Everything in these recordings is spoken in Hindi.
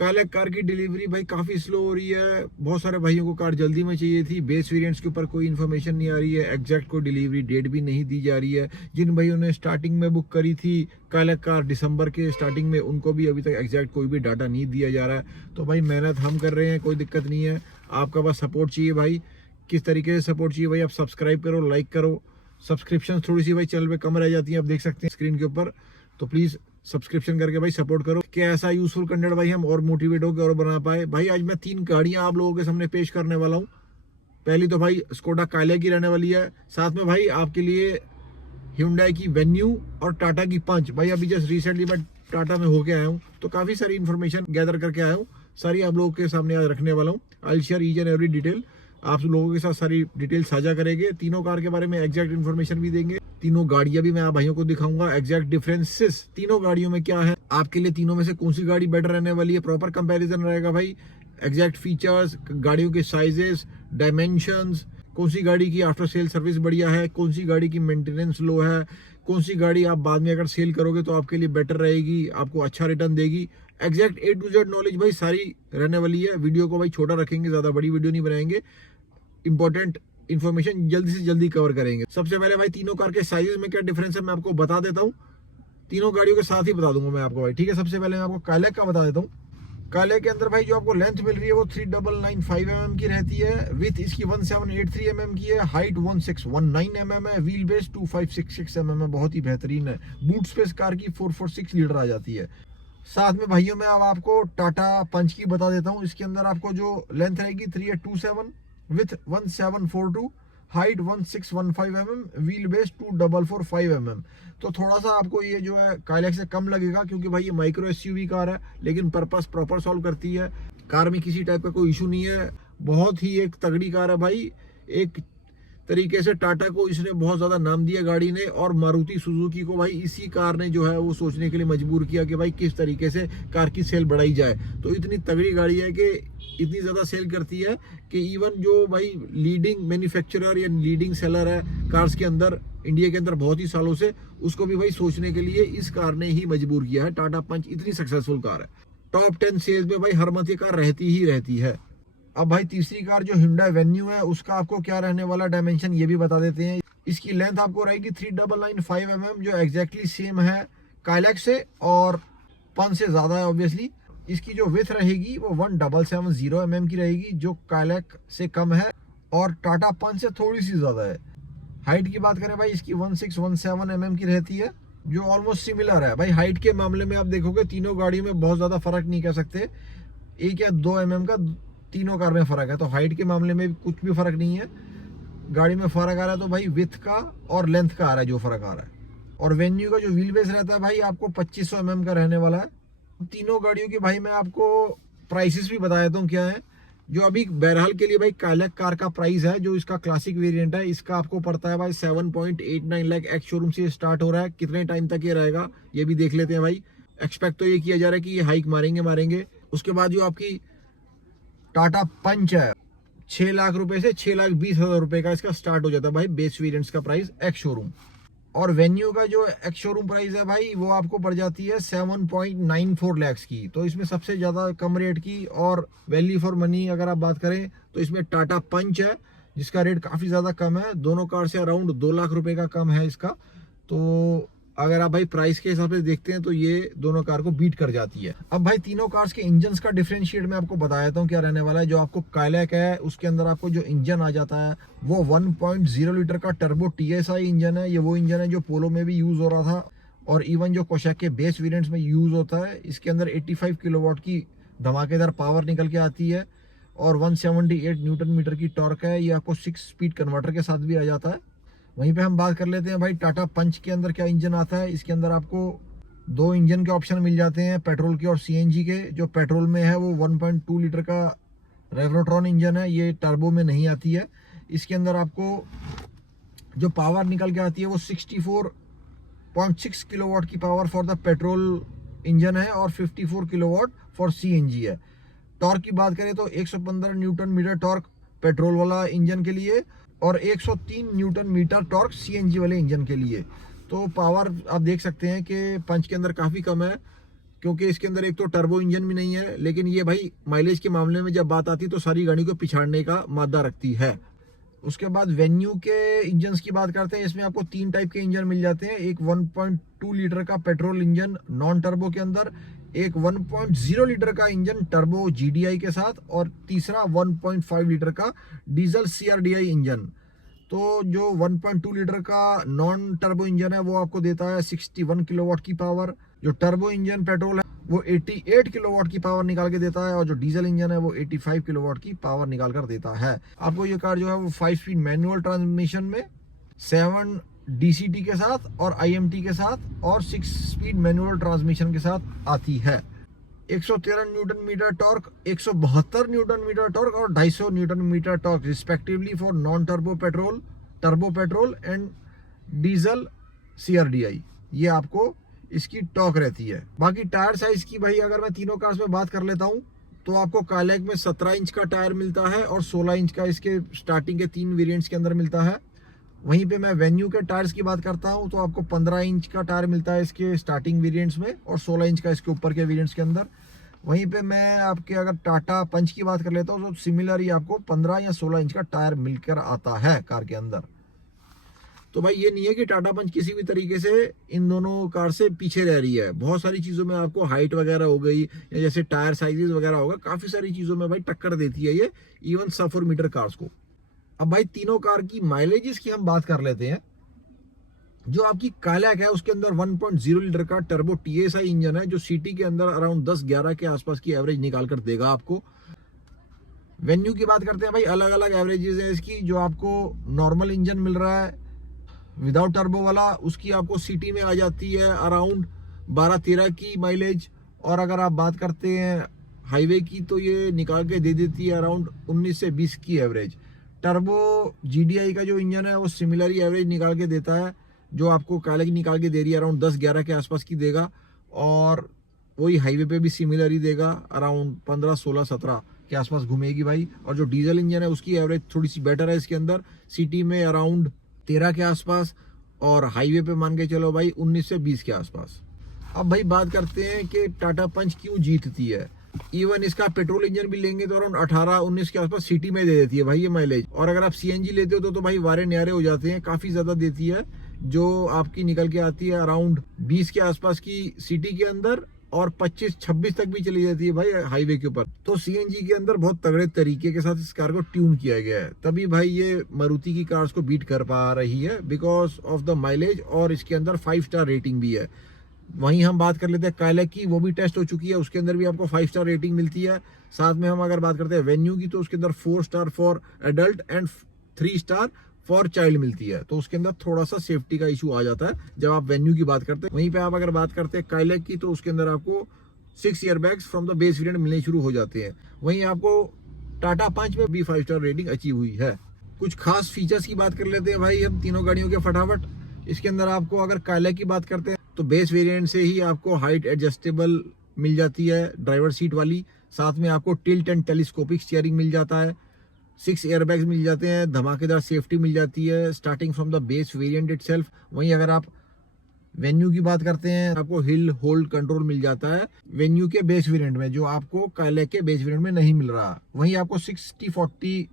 कालक कार की डिलीवरी भाई काफ़ी स्लो हो रही है। बहुत सारे भाइयों को कार जल्दी में चाहिए थी। बेस वेरिएंट्स के ऊपर कोई इन्फॉर्मेशन नहीं आ रही है। एग्जैक्ट कोई डिलीवरी डेट भी नहीं दी जा रही है। जिन भाइयों ने स्टार्टिंग में बुक करी थी कालक कार दिसंबर के स्टार्टिंग में, उनको भी अभी तक एग्जैक्ट कोई भी डाटा नहीं दिया जा रहा है। तो भाई मेहनत हम कर रहे हैं, कोई दिक्कत नहीं है। आपका बस सपोर्ट चाहिए भाई। किस तरीके से सपोर्ट चाहिए भाई? आप सब्सक्राइब करो, लाइक करो। सब्सक्रिप्शन थोड़ी सी भाई चैनल पे कम रह जाती है, आप देख सकते हैं स्क्रीन के ऊपर। तो प्लीज़ सब्सक्रिप्शन करके भाई सपोर्ट करो कि ऐसा यूजफुल कंटेंट भाई हम और मोटिवेट होकर और बना पाए। भाई आज मैं 3 गाड़ियां आप लोगों के सामने पेश करने वाला हूं। पहली तो भाई स्कोडा कालिया की रहने वाली है, साथ में भाई आपके लिए Hyundai की वेन्यू और टाटा की पंच। भाई अभी जस्ट रिसेंटली मैं टाटा में होके आया हूँ, तो काफ़ी सारी इन्फॉर्मेशन गैदर करके आया हूँ। सारी आप लोगों के सामने आज रखने वाला हूँ। I share each and every detail, आप लोगों के साथ सारी डिटेल साझा करेंगे। तीनों कार के बारे में एग्जैक्ट इन्फॉर्मेशन भी देंगे। तीनों गाड़ियां भी मैं आप भाइयों को दिखाऊंगा। एग्जैक्ट डिफरेंसेस तीनों गाड़ियों में क्या है, आपके लिए तीनों में से कौन सी गाड़ी बेटर रहने वाली है, प्रॉपर कंपैरिजन रहेगा भाई। एग्जैक्ट फीचर्स, गाड़ियों के साइजेस, डायमेंशंस, कौन सी गाड़ी की आफ्टर सेल सर्विस बढ़िया है, कौन सी गाड़ी की मेंटेनेंस लो है, कौन सी गाड़ी आप बाद में अगर सेल करोगे तो आपके लिए बेटर रहेगी, आपको अच्छा रिटर्न देगी। Exact A to Z knowledge भाई सारी रहने वाली है। वीडियो को भाई छोटा रखेंगे, ज्यादा बड़ी वीडियो नहीं बनाएंगे। इंपॉर्टेंट इन्फॉर्मेशन जल्दी से जल्दी कवर करेंगे। सबसे पहले भाई तीनों कार के साइजेस में क्या डिफरेंस है मैं आपको बता देता हूँ। तीनों गाड़ियों के साथ ही बता दूंगा मैं आपको भाई, ठीक है। सबसे पहले मैं आपको कालिया का बता देता हूँ। कालिया के अंदर भाई जो आपको लेंथ मिल रही है वो 3995 mm की रहती है। विथ इसकी 1783 mm की है। हाइट 1619 mm है। व्हील बेस 2566 mm है, बहुत ही बेहतरीन है। बूट स्पेस कार की 446 लीटर आ जाती है। साथ में भाइयों मैं अब आपको टाटा पंच की बता देता हूँ। इसके अंदर आपको जो लेंथ रहेगी 3827 with 1742, height 1615 mm, wheel base 2445 mm। तो थोड़ा सा आपको ये जो है काइलैक से कम लगेगा, क्योंकि भाई ये माइक्रो एसयूवी कार है, लेकिन पर्पस प्रॉपर सॉल्व करती है। कार में किसी टाइप का कोई इशू नहीं है। बहुत ही एक तगड़ी कार है भाई। एक तरीके से टाटा को इसने बहुत ज्यादा नाम दिया गाड़ी ने, और मारुति सुजुकी को भाई इसी कार ने जो है वो सोचने के लिए मजबूर किया कि भाई किस तरीके से कार की सेल बढ़ाई जाए। तो इतनी तगड़ी गाड़ी है कि इतनी ज्यादा सेल करती है कि इवन जो भाई लीडिंग मैन्युफैक्चरर या लीडिंग सेलर है कार्स के अंदर इंडिया के अंदर बहुत ही सालों से, उसको भी भाई सोचने के लिए इस कार ने ही मजबूर किया है। टाटा पंच इतनी सक्सेसफुल कार है। टॉप 10 सेल्स में भाई हर मंथ ये कार रहती ही रहती है। अब भाई तीसरी कार जो Hyundai वेन्यू है उसका आपको क्या रहने वाला डायमेंशन ये भी बता देते हैं। इसकी लेंथ आपको रहेगी 3995 mm, जो एग्जैक्टली सेम है काइलैक से और पंच से ज्यादा है ऑब्वियसली। इसकी जो विथ रहेगी वो 1770 mm की रहेगी, जो काइलैक से कम है और टाटा पंच से थोड़ी सी ज्यादा है। हाइट की बात करें भाई इसकी 1617 mm की रहती है, जो ऑलमोस्ट सिमिलर है। भाई हाइट के मामले में आप देखोगे तीनों गाड़ियों में बहुत ज्यादा फर्क नहीं कह सकते, 1 या 2 mm का तीनों कार में फर्क है। तो हाइट के मामले में कुछ भी फर्क नहीं है। गाड़ी में फर्क आ रहा है तो भाई विथ का और लेंथ का आ रहा है जो फर्क आ रहा है। और वेन्यू का जो व्हील बेस रहता है भाई आपको 2500 mm का रहने वाला है। तीनों गाड़ियों की भाई मैं आपको प्राइसेस भी बता देता हूँ क्या है। जो अभी बहरहाल के लिए भाई कालिया कार का प्राइस है, जो इसका क्लासिक वेरिएंट है, इसका आपको पड़ता है भाई 7.89 लाख। एक्स शोरूम से स्टार्ट हो रहा है। कितने टाइम तक ये रहेगा ये भी देख लेते हैं भाई। एक्सपेक्ट तो ये किया जा रहा है कि ये हाइक मारेंगे। उसके बाद जो आपकी टाटा पंच है 6 लाख रुपए से 6,20,000 रुपए का इसका स्टार्ट हो जाता है भाई बेस वेरिएंट्स का प्राइस एक्स शोरूम। और वेन्यू का जो एक्स शोरूम प्राइस है भाई वो आपको पड़ जाती है 7.94 लाख की। तो इसमें सबसे ज्यादा कम रेट की और वैल्यू फॉर मनी अगर आप बात करें तो इसमें टाटा पंच है, जिसका रेट काफी ज्यादा कम है। दोनों कार से अराउंड 2 लाख रुपए का कम है इसका। तो अगर आप भाई प्राइस के हिसाब से देखते हैं तो ये दोनों कार को बीट कर जाती है। अब भाई तीनों कार्स के इंजन्स का डिफरेंशिएट मैं आपको बता देता हूँ क्या रहने वाला है। जो आपको काइलैक है उसके अंदर आपको जो इंजन आ जाता है वो 1.0 लीटर का टर्बो TSI इंजन है। ये वो इंजन है जो पोलो में भी यूज हो रहा था और इवन जो कोशा के बेस वेरिएंट्स में यूज होता है। इसके अंदर 85 किलोवाट की धमाकेदार पावर निकल के आती है और 178 न्यूटन मीटर की टॉर्क है। ये आपको 6 स्पीड कन्वर्टर के साथ भी आ जाता है। वहीं पे हम बात कर लेते हैं भाई टाटा पंच के अंदर क्या इंजन आता है। इसके अंदर आपको 2 इंजन के ऑप्शन मिल जाते हैं, पेट्रोल के और CNG के। जो पेट्रोल में है वो 1.2 लीटर का रेवोट्रॉन इंजन है, ये टर्बो में नहीं आती है। इसके अंदर आपको जो पावर निकल के आती है वो 64.6 किलोवाट की power for the petrol engine है और 54 किलोवाट फॉर CNG है। टॉर्क की बात करें तो 115 न्यूटन मीटर टॉर्क पेट्रोल वाला इंजन के लिए और 103 न्यूटन मीटर टॉर्क CNG वाले इंजन के लिए। तो पावर आप देख सकते हैं कि पंच के अंदर काफ़ी कम है। क्योंकि इसके अंदर एक तो टर्बो इंजन भी नहीं है, लेकिन ये भाई माइलेज के मामले में जब बात आती है तो सारी गाड़ियों को पिछाड़ने का मादा रखती है। उसके बाद वेन्यू के इंजन्स की बात करते हैं। इसमें आपको 3 टाइप के इंजन मिल जाते हैं। एक 1.2 लीटर का पेट्रोल इंजन नॉन टर्बो के अंदर, एक 1.0 लीटर का इंजन टर्बो GDI के साथ, और तीसरा 1.5 लीटर का डीजल CRDI इंजन। तो जो 1.2 लीटर का नॉन टर्बो इंजन है वो आपको देता है 61 किलोवाट की पावर। जो टर्बो इंजन पेट्रोल है वो 88 किलोवाट की पावर निकाल के देता है, और जो डीजल इंजन है वो 85 किलोवाट की पावर निकाल कर देता है। आपको ये कार जो है वो 5 स्पीड मैनुअल ट्रांसमिशन में 7 DCT के साथ और IMT के साथ और 6 स्पीड मैनुअल ट्रांसमिशन के साथ आती है। 113 newton metre torque, 172 newton metre torque और 250 newton metre torque respectively for non turbo petrol, turbo petrol and diesel CRDI। ये आपको इसकी टॉर्क रहती है। बाकी टायर साइज की भाई अगर मैं तीनों कार्स में बात कर लेता हूं तो आपको कालैक में 17 इंच का टायर मिलता है और 16 इंच का इसके स्टार्टिंग के 3 वेरिएंट्स के अंदर मिलता है। वहीं पे मैं वेन्यू के टायर्स की बात करता हूं तो आपको 15 इंच का टायर मिलता है इसके स्टार्टिंग वेरिएंट्स में और 16 इंच का इसके ऊपर के वेरिएंट्स के अंदर। वहीं पे मैं आपके अगर टाटा पंच की बात कर लेता हूं तो सिमिलर ही आपको 15 या 16 इंच का टायर मिलकर आता है कार के अंदर। तो भाई ये नहीं है कि टाटा पंच किसी भी तरीके से इन दोनों कार से पीछे रह रही है। बहुत सारी चीजों में आपको हाइट वगैरह हो गई या जैसे टायर साइजेस वगैरह होगा, काफी सारी चीजों में भाई टक्कर देती है ये इवन सब 4 मीटर कार्स को। अब भाई तीनों कार की माइलेजेस की हम बात कर लेते हैं। जो आपकी कालैक है उसके अंदर 1.0 लीटर का टर्बो TSI इंजन है जो सिटी के अंदर अराउंड 10-11 के आसपास की एवरेज निकाल कर देगा आपको। वेन्यू की बात करते हैं भाई, अलग अलग एवरेजेस है इसकी। जो आपको नॉर्मल इंजन मिल रहा है विदाउट टर्बो वाला, उसकी आपको सिटी में आ जाती है अराउंड 12-13 की माइलेज, और अगर आप बात करते हैं हाईवे की तो ये निकाल के दे देती है अराउंड 19 से 20 की एवरेज। टर्बो GDI का जो इंजन है वो सिमिलर ही एवरेज निकाल के देता है, जो आपको कालैक निकाल के दे रही है अराउंड 10-11 के आसपास की देगा, और वही हाईवे पे भी सिमिलर ही देगा अराउंड 15-16-17 के आसपास घूमेगी भाई। और जो डीजल इंजन है उसकी एवरेज थोड़ी सी बेटर है इसके अंदर, सिटी में अराउंड 13 के आसपास और हाईवे पे मान के चलो भाई 19 से 20 के आसपास। अब भाई बात करते हैं कि टाटा पंच क्यों जीतती है। इवन इसका पेट्रोल इंजन भी लेंगे तो अराउंड 18-19 के आसपास सिटी में दे देती है भाई ये माइलेज, और अगर आप CNG लेते हो तो भाई वारे न्यारे हो जाते हैं, काफी ज्यादा देती है। जो आपकी निकल के आती है अराउंड 20 के आसपास की सिटी के अंदर और 25-26 तक भी चली जाती है भाई हाईवे के ऊपर। तो CNG के अंदर बहुत तगड़े तरीके के साथ इस कार को ट्यून किया गया है, तभी भाई ये मारुति की कार्स को बीट कर पा रही है बिकॉज ऑफ द माइलेज, और इसके अंदर 5 स्टार रेटिंग भी है। वहीं हम बात कर लेते हैं कालैक की, वो भी टेस्ट हो चुकी है, उसके अंदर भी आपको 5 स्टार रेटिंग मिलती है। साथ में हम अगर बात करते हैं वेन्यू की तो उसके अंदर 4 star for adult and 3 star for child मिलती है। तो उसके अंदर थोड़ा सा सेफ्टी का इशू आ जाता है जब आप वेन्यू की बात करते हैं। वहीं पे आप अगर बात करते हैं कालैक की तो उसके अंदर आपको 6 airbags from the base variant मिलने शुरू हो जाते हैं। वहीं आपको टाटा पंच में भी 5 स्टार रेटिंग अचीव हुई है। कुछ खास फीचर्स की बात कर लेते हैं भाई हम तीनों गाड़ियों के फटाफट। इसके अंदर आपको अगर कालैक की बात करते हैं तो बेस वेरिएंट से ही आपको हाइट एडजस्टेबल मिल जाती है ड्राइवर सीट वाली, साथ में आपको टिल्ट एंड टेलीस्कोपिक स्टीयरिंग मिल जाता है, 6 एयरबैग्स मिल जाते हैं, धमाकेदार सेफ्टी मिल जाती है starting from the base variant itself. वहीं अगर आप वेन्यू की बात करते हैं आपको हिल होल्ड कंट्रोल मिल जाता है वेन्यू के बेस वेरिएंट में, जो आपको कालैक के बेस वेरिएंट में नहीं मिल रहा। वहीं आपको 60-40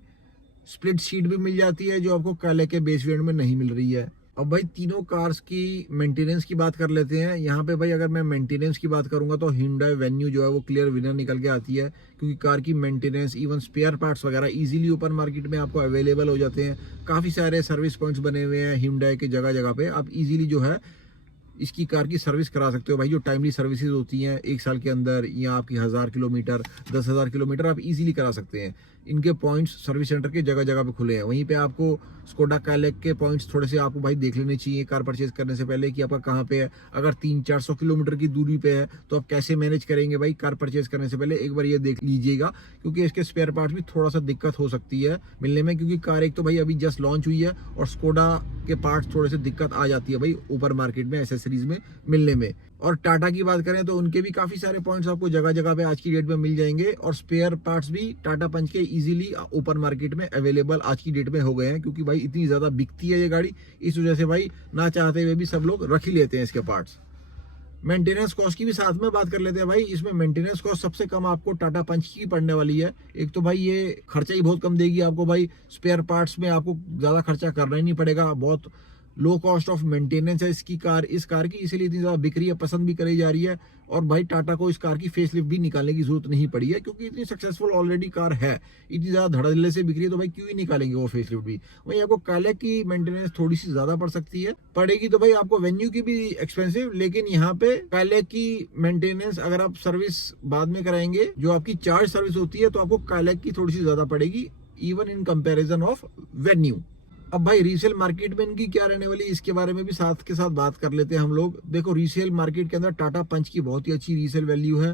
स्प्लिट सीट भी मिल जाती है जो आपको कालैक के बेस वेरिएंट में नहीं मिल रही है। अब भाई तीनों कार्स की मेंटेनेंस की बात कर लेते हैं। यहाँ पे भाई अगर मैं मेंटेनेंस की बात करूंगा तो Hyundai वेन्यू जो है वो क्लियर विनर निकल के आती है, क्योंकि कार की मेंटेनेंस इवन स्पेयर पार्ट्स वगैरह इजीली ओपन मार्केट में आपको अवेलेबल हो जाते हैं। काफ़ी सारे सर्विस पॉइंट्स बने हुए हैं Hyundai के जगह जगह पे, आप इजीली जो है इसकी कार की सर्विस करा सकते हो भाई। जो टाइमली सर्विसेज होती हैं 1 साल के अंदर या आपकी 1000 किलोमीटर 10,000 किलोमीटर आप इजीली करा सकते हैं। इनके पॉइंट्स सर्विस सेंटर के जगह जगह पे खुले हैं। वहीं पे आपको स्कोडा कालैक के पॉइंट्स थोड़े से आपको भाई देख लेने चाहिए कार परचेज करने से पहले कि आपका कहाँ पे है। अगर 300-400 किलोमीटर की दूरी पे है तो आप कैसे मैनेज करेंगे भाई कार परचेज करने से पहले एक बार ये देख लीजिएगा, क्योंकि इसके स्पेयर पार्ट्स भी थोड़ा सा दिक्कत हो सकती है मिलने में, क्योंकि कार एक तो भाई अभी जस्ट लॉन्च हुई है और स्कोडा के पार्ट्स थोड़े से दिक्कत आ जाती है भाई ऊपर मार्केट में एसेसरीज में मिलने में। और टाटा की बात करें तो उनके भी काफी सारे पॉइंट्स आपको जगह जगह पे आज की डेट में मिल जाएंगे, और स्पेयर पार्ट्स भी टाटा पंच के इजीली ओपन मार्केट में अवेलेबल आज की डेट में हो गए हैं, क्योंकि भाई इतनी ज्यादा बिकती है ये गाड़ी, इस वजह से भाई ना चाहते हुए भी सब लोग रख ही लेते हैं इसके पार्ट्स। मेंटेनेंस कॉस्ट की भी साथ में बात कर लेते हैं भाई। इसमें मेंटेनेंस कॉस्ट सबसे कम आपको टाटा पंच की पड़ने वाली है। एक तो भाई ये खर्चा ही बहुत कम देगी आपको भाई, स्पेयर पार्ट्स में आपको ज्यादा खर्चा करना ही नहीं पड़ेगा, बहुत लो कॉस्ट ऑफ मेंटेनेंस है इस कार की, इसीलिए इतनी ज्यादा बिक रही है, पसंद भी करी जा रही है। और भाई टाटा को इस कार की फेसलिफ्ट भी निकालने की जरूरत नहीं पड़ी है, क्योंकि इतनी सक्सेसफुल ऑलरेडी कार है, इतनी ज्यादा धड़ल्ले से बिक रही है, तो भाई क्यों ही निकालेंगे वो फेसलिफ्ट भी। वहीं आपको काइलैक की मेंटेनेंस थोड़ी सी ज्यादा पड़ सकती है, पड़ेगी तो भाई आपको वेन्यू की भी एक्सपेंसिव, लेकिन यहाँ पे काइलैक की मेंटेनेंस अगर आप सर्विस बाद में कराएंगे, जो आपकी चार्ज सर्विस होती है, तो आपको काइलैक की थोड़ी सी ज्यादा पड़ेगी, even in comparison of venue. अब भाई रीसेल मार्केट में इनकी क्या रहने वाली, इसके बारे में भी साथ के साथ बात कर लेते हैं हम लोग। देखो रीसेल मार्केट के अंदर टाटा पंच की बहुत ही अच्छी रीसेल वैल्यू है।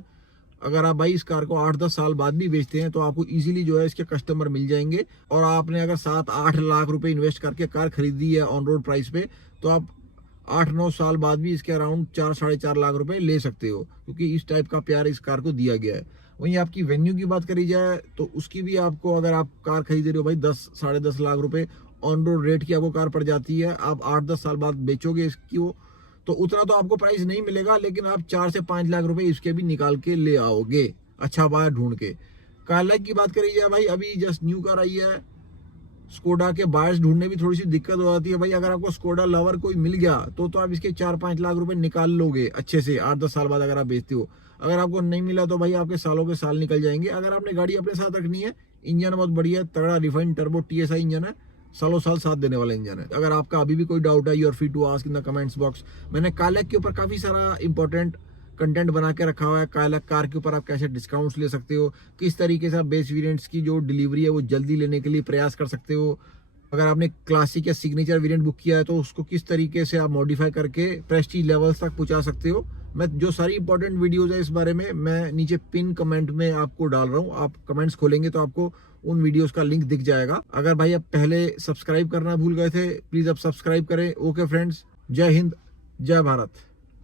अगर आप भाई इस कार को 8-10 साल बाद भी बेचते हैं तो आपको इजीली जो है इसके कस्टमर मिल जाएंगे। और आपने अगर 7-8 लाख रुपए इन्वेस्ट करके कार खरीदी है ऑन रोड प्राइस पे, तो आप 8-9 साल बाद भी इसके अराउंड 4-4.5 लाख रुपए ले सकते हो, क्योंकि इस टाइप का प्यार इस कार को दिया गया है। वहीं आपकी वेन्यू की बात करी जाए तो उसकी भी आपको, अगर आप कार खरीद रहे हो भाई 10-10.5 लाख रुपए ऑन रोड रेट की आपको कार पड़ जाती है, आप 8-10 साल बाद बेचोगे इसकी वो, तो उतना तो आपको प्राइस नहीं मिलेगा, लेकिन आप 4 से 5 लाख रुपए इसके भी निकाल के ले आओगे अच्छा बायर ढूंढ के। काइलैक की बात करी जाए भाई, अभी जस्ट न्यू कार आई है, स्कोडा के बायर्स ढूंढने भी थोड़ी सी दिक्कत हो जाती है भाई। अगर आपको स्कोडा लवर कोई मिल गया तो आप इसके 4-5 लाख रुपए निकाल लोगे अच्छे से 8-10 साल बाद अगर आप बेचते हो। अगर आपको नहीं मिला तो भाई आपके सालों के साल निकल जाएंगे। अगर आपने गाड़ी अपने साथ रखनी है, इंजन बहुत बढ़िया है, तगड़ा रिफाइंड टर्बो TSI इंजन है, सालों साल साथ देने वाला इंजन है। अगर आपका अभी भी कोई डाउट है, you are free to ask in the comments box. मैंने काइलैक के ऊपर काफी सारा इंपॉर्टेंट कंटेंट बना के रखा हुआ है। काइलैक कार के ऊपर आप कैसे डिस्काउंट्स ले सकते हो, किस तरीके से आप बेस वेरिएंट्स की जो डिलीवरी है वो जल्दी लेने के लिए प्रयास कर सकते हो। अगर आपने क्लासिक या सिग्नेचर वेरिएंट बुक किया है तो उसको किस तरीके से आप मॉडिफाई करके प्रेस्टीज लेवल्स तक पहुंचा सकते हो। मैं जो सारी इंपॉर्टेंट वीडियोस है इस बारे में मैं नीचे पिन कमेंट में आपको डाल रहा हूं। आप कमेंट्स खोलेंगे तो आपको उन वीडियोस का लिंक दिख जाएगा। अगर भाई आप पहले सब्सक्राइब करना भूल गए थे, प्लीज आप सब्सक्राइब करें। ओके फ्रेंड्स, जय हिंद, जय भारत।